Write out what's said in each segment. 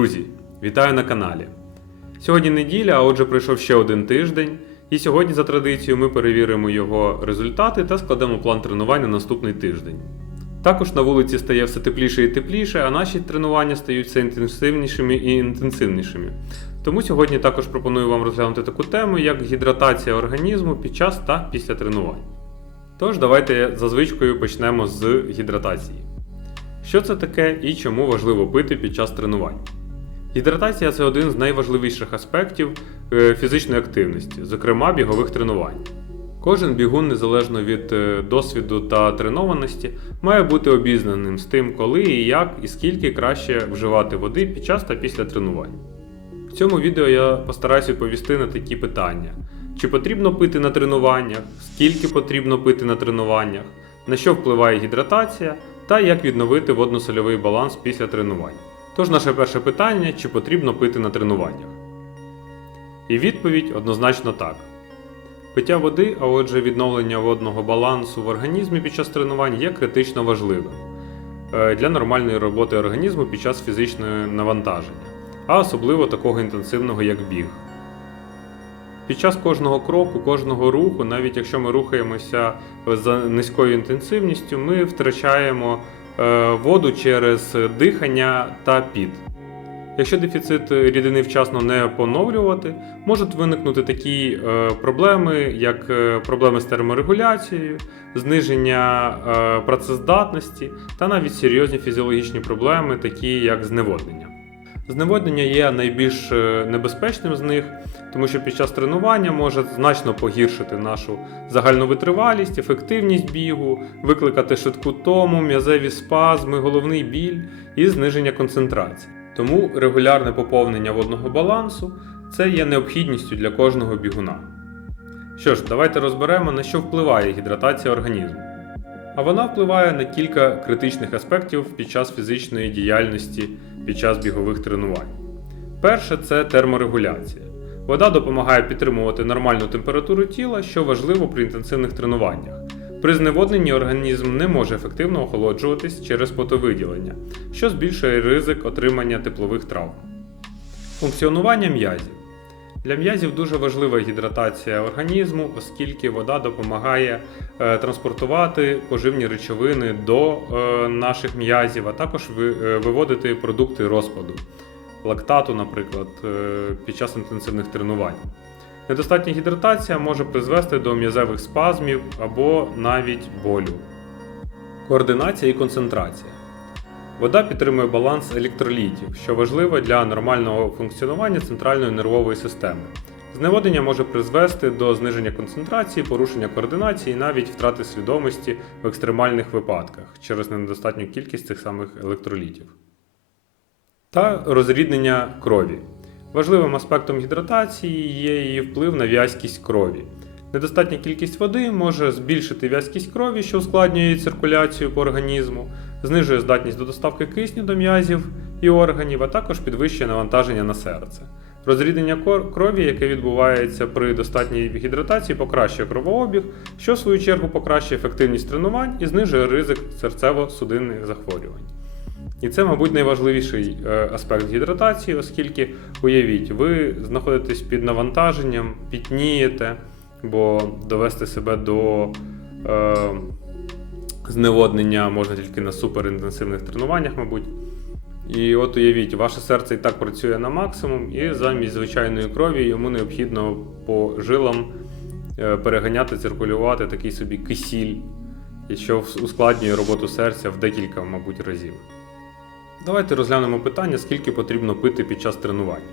Друзі, вітаю на каналі. Сьогодні неділя, а отже, пройшов ще один тиждень. І сьогодні, за традицією, ми перевіримо його результати та складемо план тренувань на наступний тиждень. Також на вулиці стає все тепліше і тепліше, а наші тренування стають все інтенсивнішими і інтенсивнішими. Тому сьогодні також пропоную вам розглянути таку тему, як гідратація організму під час та після тренувань. Тож, давайте за звичкою почнемо з гідратації. Що це таке і чому важливо пити під час тренувань? Гідратація це один з найважливіших аспектів е, фізичної активності, зокрема бігових тренувань. Кожен бігун, незалежно від е, досвіду та тренованості, має бути обізнаним з тим, коли і як і скільки краще вживати води під час та після тренувань. В цьому відео я постараюся відповісти на такі питання: чи потрібно пити на тренуваннях, скільки потрібно пити на тренуваннях, на що впливає гідратація та як відновити водно-сольовий баланс після тренувань. Тож наше перше питання: чи потрібно пити на тренуваннях? І відповідь однозначно так. Пиття води, а отже, відновлення водного балансу в організмі під час тренувань є критично важливим е, для нормальної роботи організму під час фізичного навантаження, а особливо такого інтенсивного, як біг. Під час кожного кроку, кожного руху, навіть якщо ми рухаємося за низькою інтенсивністю, ми втрачаємо воду через дихання та під. Якщо дефіцит рідини вчасно не поновлювати, можуть виникнути такі е, проблеми, як е, проблеми з терморегуляцією, зниження е, працездатності та навіть серйозні фізіологічні проблеми, такі як зневоднення. Зневоднення є найбільш е, небезпечним з них, тому що під час тренування може значно погіршити нашу загальну витривалість, ефективність бігу, викликати швидку тому, м'язеві спазми, головний біль і зниження концентрації. Тому регулярне поповнення водного балансу це є необхідністю для кожного бігуна. Що ж, давайте розберемо, на що впливає гідратація організму. А вона впливає на кілька критичних аспектів під час фізичної діяльності під час бігових тренувань. Перше це терморегуляція. Вода допомагає підтримувати нормальну температуру тіла, що важливо при інтенсивних тренуваннях. При зневодненні організм не може ефективно охолоджуватись через потовиділення, що збільшує ризик отримання теплових травм. Функціонування м'язів. Для м'язів дуже важлива гідратація організму, оскільки вода допомагає е, транспортувати поживні речовини до е, наших м'язів, а також е, виводити продукти розпаду, лактату, наприклад, під час інтенсивних тренувань. Недостатня гідратація може призвести до м'язевих спазмів або навіть болю. Координація і концентрація. Вода підтримує баланс електролітів, що важливо для нормального функціонування центральної нервової системи. Зневоднення може призвести до зниження концентрації, порушення координації і навіть втрати свідомості в екстремальних випадках через недостатню кількість цих самих електролітів. Та розріднення крові. Важливим аспектом гідратації є її вплив на в'язкість крові. Недостатня кількість води може збільшити в'язкість крові, що ускладнює циркуляцію по організму, знижує здатність до доставки кисню до м'язів і органів, а також підвищує навантаження на серце. Розріднення крові, яке відбувається при достатній гідратації, покращує кровообіг, що в свою чергу покращує ефективність тренувань і знижує ризик серцево-судинних захворювань. І це, мабуть, найважливіший е, аспект гідратації, оскільки, уявіть, ви знаходитесь під навантаженням, пітнієте, бо довести себе до е, зневоднення можна тільки на суперінтенсивних тренуваннях, мабуть. І от уявіть, ваше серце і так працює на максимум, і замість звичайної крові йому необхідно по жилам е, переганяти, циркулювати такий собі кисіль, що ускладнює роботу серця в декілька, мабуть, разів. Давайте розглянемо питання, скільки потрібно пити під час тренування.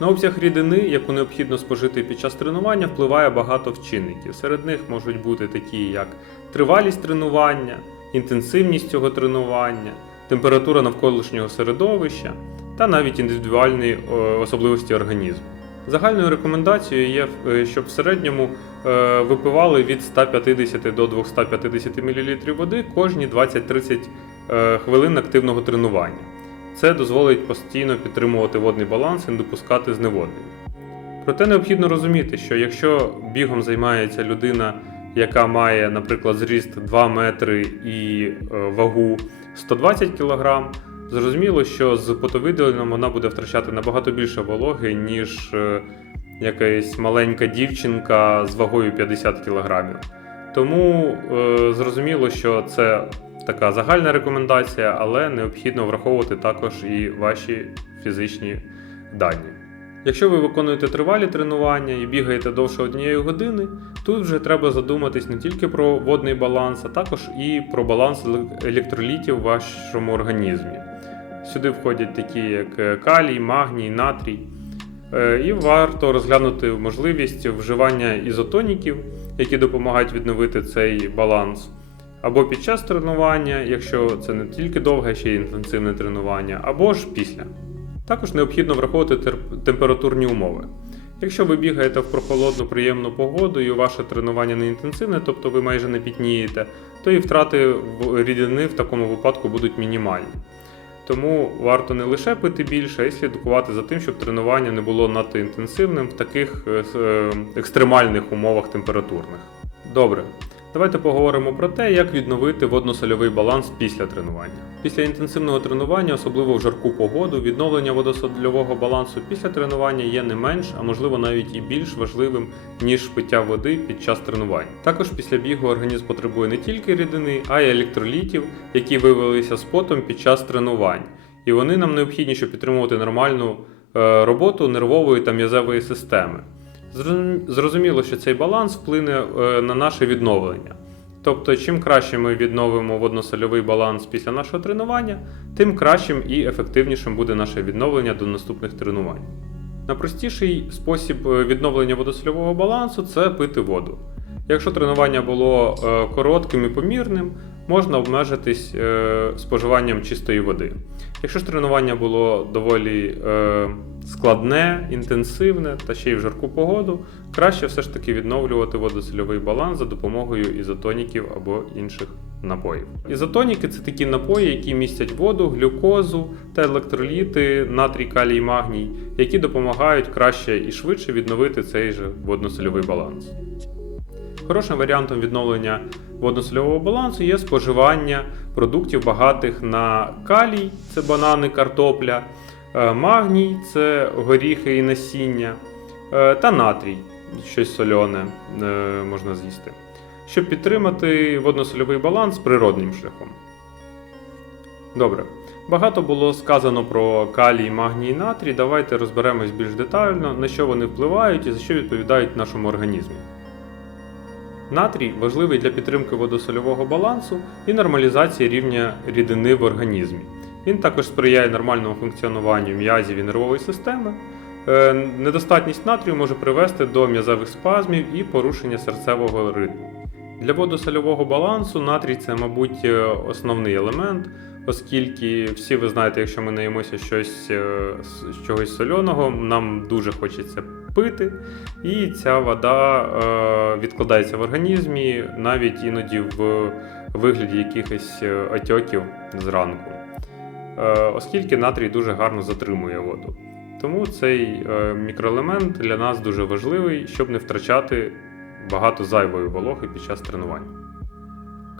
На обсяг рідини, яку необхідно спожити під час тренування, впливає багато вчинників. Серед них можуть бути такі, як тривалість тренування, інтенсивність цього тренування, температура навколишнього середовища та навіть індивідуальні е, особливості організму. Загальною рекомендацією є, е, щоб в середньому е, випивали від 150 до 250 мл води кожні 20-30 е, хвилин активного тренування. Це дозволить постійно підтримувати водний баланс і не допускати зневоднення. Проте необхідно розуміти, що якщо бігом займається людина, яка має, наприклад, зріст 2 метри і е, вагу 120 кг, Зрозуміло, що з потовиділенням вона буде втрачати набагато більше вологи, ніж е, якась маленька дівчинка з вагою 50 кг. Тому е, зрозуміло, що це така загальна рекомендація, але необхідно враховувати також і ваші фізичні дані. Якщо ви виконуєте тривалі тренування і бігаєте довше однієї години, тут вже треба задуматись не тільки про водний баланс, а також і про баланс електролітів в вашому організмі. Сюди входять такі, як е, калій, магній, натрій. Е, І варто розглянути можливість вживання ізотоніків, які допомагають відновити цей баланс. Або під час тренування, якщо це не тільки довге, ще й інтенсивне тренування, або ж після. Також необхідно враховувати температурні умови. Якщо ви бігаєте в прохолодну приємну погоду і ваше тренування не інтенсивне, тобто ви майже не пітнієте, то і втрати рідини в такому випадку будуть мінімальні. Тому варто не лише пити більше, а й слідкувати за тим, щоб тренування не було надто інтенсивним в таких е, е, екстремальних умовах температурних. Добре, давайте поговоримо про те, як відновити водно-сольовий баланс після тренування. Після інтенсивного тренування, особливо в жарку погоду, відновлення водосольового балансу після тренування є не менш, а можливо навіть і більш важливим, ніж пиття води під час тренувань. Також після бігу організм потребує не тільки рідини, а й електролітів, які вивелися з потом під час тренувань. І вони нам необхідні, щоб підтримувати нормальну е, роботу нервової та м'язевої системи. Зрозум- Зрозуміло, що цей баланс вплине е, на наше відновлення. Тобто, чим краще ми відновимо водно-сольовий баланс після нашого тренування, тим кращим і ефективнішим буде наше відновлення до наступних тренувань. Найпростіший спосіб е, відновлення водосольового балансу це пити воду. Якщо тренування було е, коротким і помірним, можна обмежитись е, споживанням чистої води. Якщо ж тренування було доволі е, складне, інтенсивне та ще й в жарку погоду, краще все ж таки відновлювати водосольовий баланс за допомогою ізотоніків або інших напоїв. Ізотоніки це такі напої, які містять воду, глюкозу та електроліти, натрій, калій, магній, які допомагають краще і швидше відновити цей же водно-сольовий баланс. Хорошим варіантом відновлення водно-сольового балансу є споживання продуктів багатих на калій, це банани, картопля, е, магній це горіхи і насіння, е, та натрій, щось сольоне е, можна з'їсти, щоб підтримати водно-сольовий баланс природним шляхом. Добре. Багато було сказано про калій, магній натрій. Давайте розберемось більш детально, на що вони впливають і за що відповідають нашому організмі. Натрій важливий для підтримки водосольового балансу і нормалізації рівня рідини в організмі. Він також сприяє нормальному функціонуванню м'язів і нервової системи. Е, Недостатність натрію може привести до м'язових спазмів і порушення серцевого ритму. Для водосольового балансу натрій це, мабуть, е, основний елемент, оскільки всі ви знаєте, якщо ми наїмося щось, е, з чогось сольоного, нам дуже хочеться пити, і ця вода е, відкладається в організмі навіть іноді в вигляді якихось е, отьоків зранку, е, оскільки натрій дуже гарно затримує воду. Тому цей е, мікроелемент для нас дуже важливий, щоб не втрачати багато зайвої вологи під час тренувань.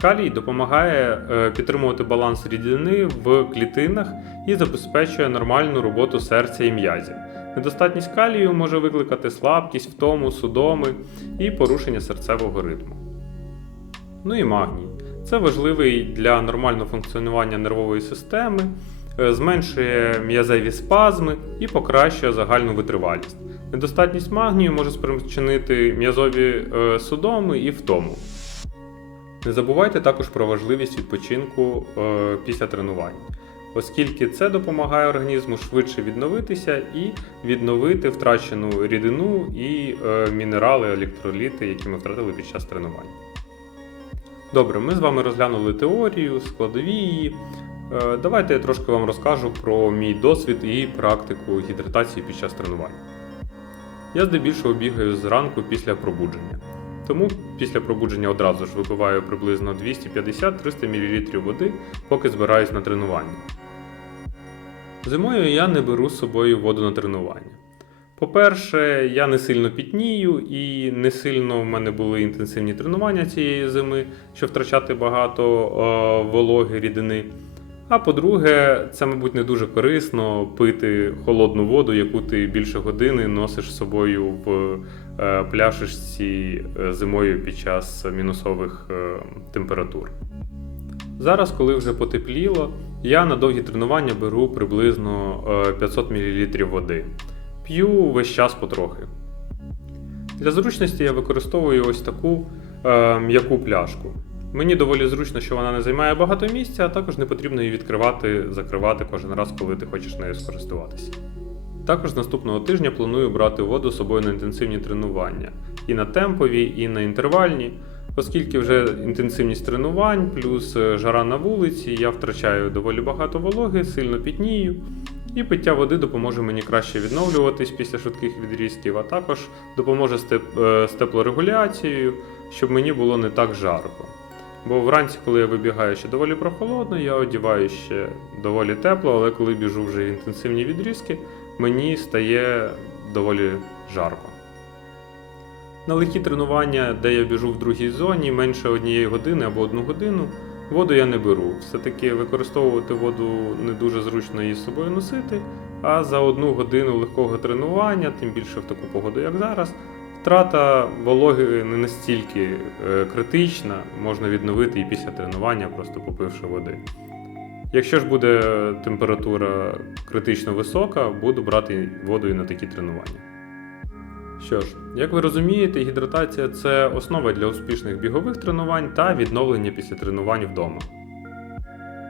Калій допомагає е, підтримувати баланс рідини в клітинах і забезпечує нормальну роботу серця і м'язів. Недостатність калію може викликати слабкість, втому, судоми і порушення серцевого ритму. Ну і магній. Це важливий для нормального функціонування нервової системи, е, зменшує м'язеві спазми і покращує загальну витривалість. Недостатність магнію може спричинити м'язові е, судоми і втому. Не забувайте також про важливість відпочинку е, після тренувань, оскільки це допомагає організму швидше відновитися і відновити втрачену рідину і е, мінерали, електроліти, які ми втратили під час тренувань. Добре, ми з вами розглянули теорію, складові її. Е, Давайте я трошки вам розкажу про мій досвід і практику гідратації під час тренувань. Я здебільшого бігаю зранку після пробудження. Тому після пробудження одразу ж випиваю приблизно 250-300 мл води, поки збираюсь на тренування. Зимою я не беру з собою воду на тренування. По-перше, я не сильно пітнію і не сильно в мене були інтенсивні тренування цієї зими, щоб втрачати багато е, вологи рідини. А по-друге, це, мабуть, не дуже корисно пити холодну воду, яку ти більше години носиш з собою в пляшечці е, зимою під час мінусових е, температур. Зараз, коли вже потепліло, я на довгі тренування беру приблизно е, 500 мл води. П'ю весь час потрохи. Для зручності я використовую ось таку е, м'яку пляшку. Мені доволі зручно, що вона не займає багато місця, а також не потрібно її відкривати, закривати кожен раз, коли ти хочеш нею скористуватися. Також наступного тижня планую брати воду з собою на інтенсивні тренування. І на темпові, і на інтервальні, оскільки вже інтенсивність тренувань плюс е, жара на вулиці, я втрачаю доволі багато вологи, сильно пітнію, і пиття води допоможе мені краще відновлюватись після швидких відрізків, а також допоможе е, з теплорегуляцією, щоб мені було не так жарко. Бо вранці, коли я вибігаю ще доволі прохолодно, я одіваю ще доволі тепло, але коли біжу вже в інтенсивні відрізки, мені стає доволі жарко. На легкі тренування, де я біжу в другій зоні, менше однієї години або одну годину, воду я не беру. Все-таки використовувати воду не дуже зручно її з собою носити, а за одну годину легкого тренування, тим більше в таку погоду, як зараз, втрата вологи не настільки е, критична, можна відновити і після тренування, просто попивши води. Якщо ж буде температура критично висока, буду брати воду і на такі тренування. Що ж, як ви розумієте, гідратація це основа для успішних бігових тренувань та відновлення після тренувань вдома.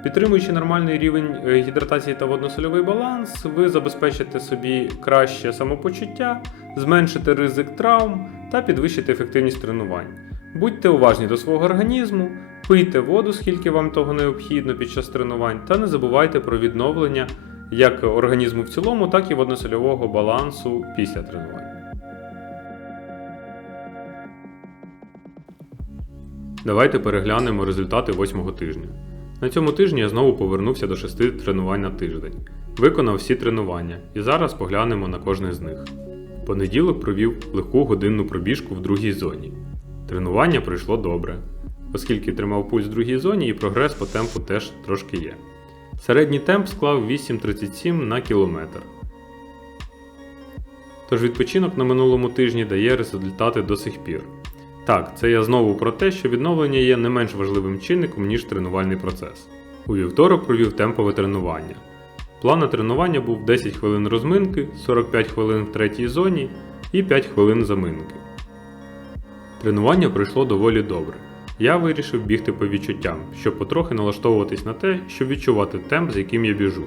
Підтримуючи нормальний рівень е, гідратації та водно-сольовий баланс, ви забезпечите собі краще самопочуття, зменшите ризик травм та підвищите ефективність тренувань. Будьте уважні до свого організму, пийте воду, скільки вам того необхідно під час тренувань, та не забувайте про відновлення як організму в цілому, так і водно-сольового балансу після тренувань. Давайте переглянемо результати восьмого тижня. На цьому тижні я знову повернувся до шести тренувань на тиждень. Виконав всі тренування і зараз поглянемо на кожне з них. Понеділок провів легку годинну пробіжку в другій зоні. Тренування пройшло добре, оскільки тримав пульс в другій зоні і прогрес по темпу теж трошки є. Середній темп склав 8,37 на кілометр. Тож відпочинок на минулому тижні дає результати до сих пір. Так, це я знову про те, що відновлення є не менш важливим чинником, ніж тренувальний процес. У вівторок провів темпове тренування. План на тренування був 10 хвилин розминки, 45 хвилин в третій зоні і 5 хвилин заминки. Тренування пройшло доволі добре. Я вирішив бігти по відчуттям, щоб потрохи налаштовуватись на те, щоб відчувати темп, з яким я біжу.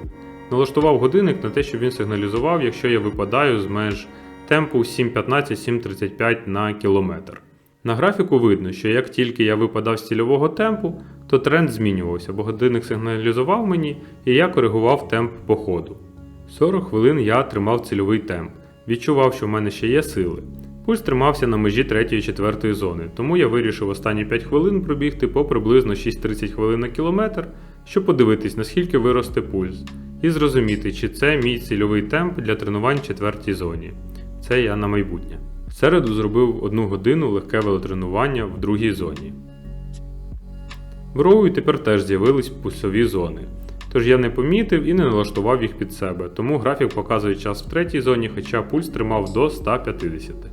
Налаштував годинник на те, щоб він сигналізував, якщо я випадаю з меж темпу 7.15-7.35 на кілометр. На графіку видно, що як тільки я випадав з цільового темпу, то тренд змінювався, бо годинник сигналізував мені і я коригував темп по ходу. 40 хвилин я тримав цільовий темп, відчував, що в мене ще є сили. Пульс тримався на межі 3-4 зони, тому я вирішив останні 5 хвилин пробігти по приблизно 6-30 хвилин на кілометр, щоб подивитись, наскільки виросте пульс, і зрозуміти, чи це мій цільовий темп для тренувань в 4 зоні. Це я на майбутнє. В середу зробив одну годину легке велотренування в другій зоні. В Роу тепер теж з'явились пульсові зони. Тож я не помітив і не налаштував їх під себе, тому графік показує час в третій зоні, хоча пульс тримав до 150.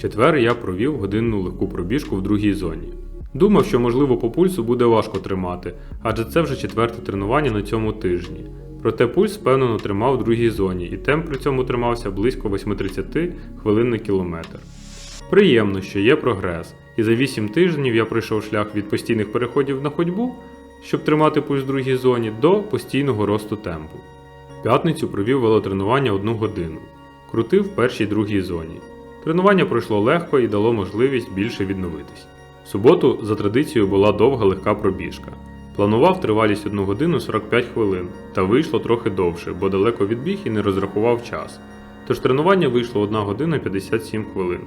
Четвер я провів годинну легку пробіжку в другій зоні. Думав, що можливо по пульсу буде важко тримати, адже це вже четверте тренування на цьому тижні. Проте пульс впевнено тримав в другій зоні, і темп при цьому тримався близько 8.30 хвилин на кілометр. Приємно, що є прогрес, і за 8 тижнів я пройшов шлях від постійних переходів на ходьбу, щоб тримати пульс в другій зоні, до постійного росту темпу. В п'ятницю провів велотренування одну годину, крутив в першій другій зоні. Тренування пройшло легко і дало можливість більше відновитись. В суботу за традицією була довга легка пробіжка. Планував тривалість 1 годину 45 хвилин, та вийшло трохи довше, бо далеко відбіг і не розрахував час. Тож тренування вийшло 1 година 57 хвилин.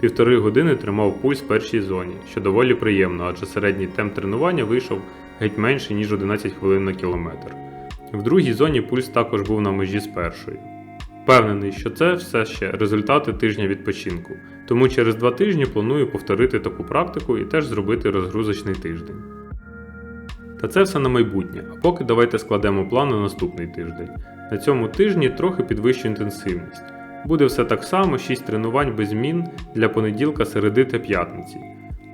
Півтори години тримав пульс в першій зоні, що доволі приємно, адже середній темп тренування вийшов геть менше, ніж 11 хвилин на кілометр. В другій зоні пульс також був на межі з першою. Впевнений, що це все ще результати тижня відпочинку, тому через два тижні планую повторити таку практику і теж зробити розгрузочний тиждень. Та це все на майбутнє. А поки давайте складемо план на наступний тиждень. На цьому тижні трохи підвищу інтенсивність. Буде все так само, 6 тренувань без змін для понеділка, середи та п'ятниці.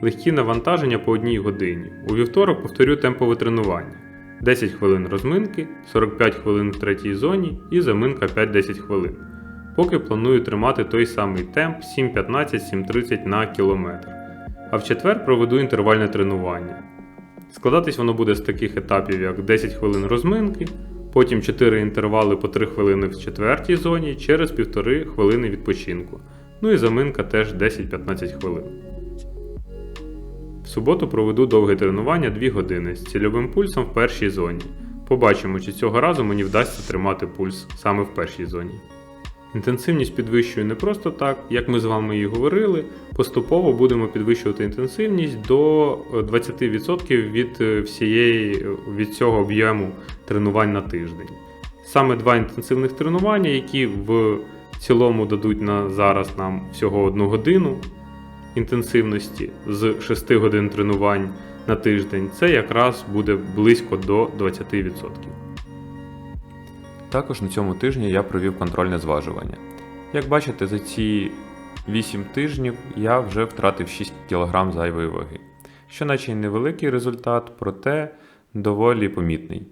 Легкі навантаження по одній годині. У вівторок повторю темпове тренування. 10 хвилин розминки, 45 хвилин в третій зоні і заминка 5-10 хвилин. Поки планую тримати той самий темп 7.15-7.30 на кілометр. А в четвер проведу інтервальне тренування. Складатись воно буде з таких етапів, як 10 хвилин розминки, потім 4 інтервали по 3 хвилини в четвертій зоні через 1,5 хвилини відпочинку. Ну і заминка теж 10-15 хвилин. В суботу проведу довге тренування 2 години з цільовим пульсом в першій зоні. Побачимо, чи цього разу мені вдасться тримати пульс саме в першій зоні. Інтенсивність підвищую не просто так, як ми з вами і говорили. Поступово будемо підвищувати інтенсивність до е, 20% від е, всієї від цього об'єму тренувань на тиждень. Саме два інтенсивних тренування, які в цілому дадуть на зараз нам всього одну годину інтенсивності з 6 годин тренувань на тиждень, це якраз буде близько до 20%. Також на цьому тижні я провів контрольне зважування. Як бачите, за ці 8 тижнів я вже втратив 6 кг зайвої ваги, що наче й невеликий результат, проте доволі помітний.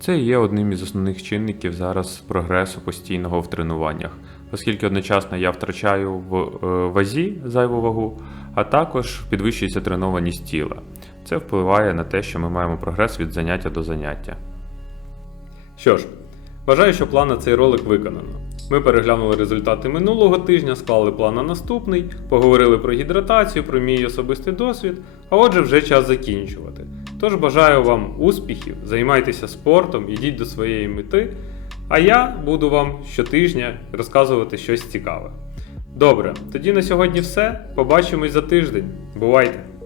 Це є одним із основних чинників зараз прогресу постійного в тренуваннях, оскільки одночасно я втрачаю в е, вазі зайву вагу, а також підвищується тренованість тіла. Це впливає на те, що ми маємо прогрес від заняття до заняття. Що ж, вважаю, що план на цей ролик виконано. Ми переглянули результати минулого тижня, склали план на наступний, поговорили про гідратацію, про мій особистий досвід, а отже, вже час закінчувати. Тож бажаю вам успіхів, займайтеся спортом, ідіть до своєї мети, а я буду вам щотижня розказувати щось цікаве. Добре, тоді на сьогодні все. Побачимось за тиждень. Бувайте!